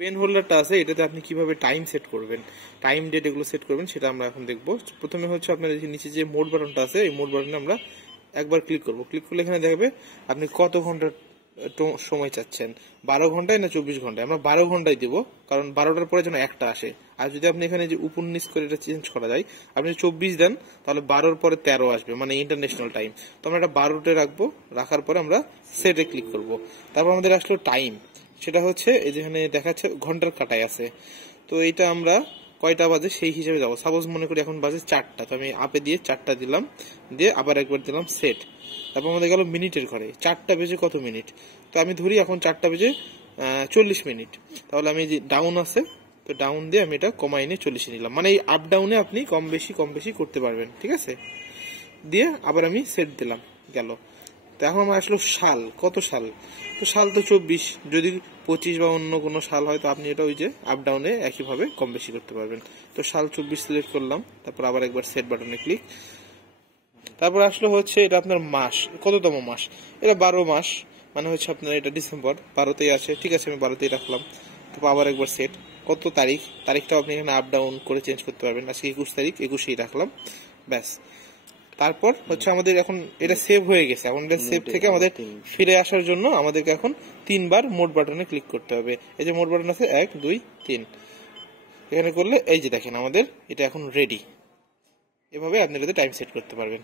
Pen হোল্ডারটা আছে, এটাতে আপনি কিভাবে টাইম সেট করবেন, টাইম ডেট এগুলো সেট করবেন সেটা আমরা এখন দেখবো। প্রথমে হচ্ছে আপনার নিচে যে মোড বাটনটা আছে, এই মোড বাটনে আমরা একবার ক্লিক করব। ক্লিক করলে এখানে দেখবে আপনি কত ঘন্টা সময় চাচ্ছেন, 12 ঘন্টায় না 24 ঘন্টায়। আমরা 12 ঘন্টায় দিব, কারণ 12টার পরে যেন একটা আসে। আর যদি আপনি এখানে যে উপর নিচ করে এটা চেঞ্জ করা যায়, আপনি 24 দেন তাহলে 12-র পরে 13 আসবে, মানে ইন্টারন্যাশনাল টাইম। তো আমরা এটা 12টে রাখবো, রাখার পরে আমরা সেটে ক্লিক করব। তারপর আমাদের আসলো টাইম, সেটা হচ্ছে এই যেখানে দেখাচ্ছে ঘন্টার কাটায় আছে। তো এইটা আমরা কয়টা বাজে সেই হিসেবে যাবো। সাপোজ মনে করি এখন বাজে 4টা, তো আমি আপে দিয়ে 4টা দিলাম, দিয়ে আবার একবার দিলাম সেট। তারপর আমাদের গেল মিনিটের ঘরে, 4টা বেজে কত মিনিট, তো আমি ধরি এখন 4টা বেজে 40 মিনিট। তাহলে আমি যে ডাউন আছে, তো ডাউন দিয়ে আমি এটা কমাই নিয়ে 40 নিলাম। মানে এই আপ ডাউনে আপনি কম বেশি করতে পারবেন, ঠিক আছে। দিয়ে আবার আমি সেট দিলাম, গেল। তো এখন আমার আসলো সাল, কত সাল, তো সাল তো 24। যদি 25 বা অন্য কোনো সাল হয় তো আপনি এটা ওই যে আপ ডাউনে একইভাবে কম বেশি করতে পারবেন। তো সাল 24 সিলেক্ট করলাম, তারপর আবার একবার সেট বাটনে ক্লিক। তারপর আসলে হচ্ছে এটা আপনার মাস, কততম মাস, এটা 12 মাস, মানে হচ্ছে আপনার এটা ডিসেম্বর 12তেই আছে, ঠিক আছে আমি 12তেই রাখলাম। তারপর আবার একবার সেট, কত তারিখ, তারিখটাও আপনি এখানে আপ ডাউন করে চেঞ্জ করতে পারবেন। আজকে 21 তারিখ, 21ই রাখলাম, ব্যাস। তারপর হচ্ছে আমাদের এখন এটা সেভ হয়ে গেছে। এখন এটা সেভ থেকে আমাদের ফিরে আসার জন্য আমাদেরকে এখন 3বার মোড বাটনে ক্লিক করতে হবে। এই যে মোড বাটন আছে 1 2 3, এখানে করলে এই যে দেখেন আমাদের এটা এখন রেডি। এভাবে আপনি এটাতে টাইম সেট করতে পারবেন।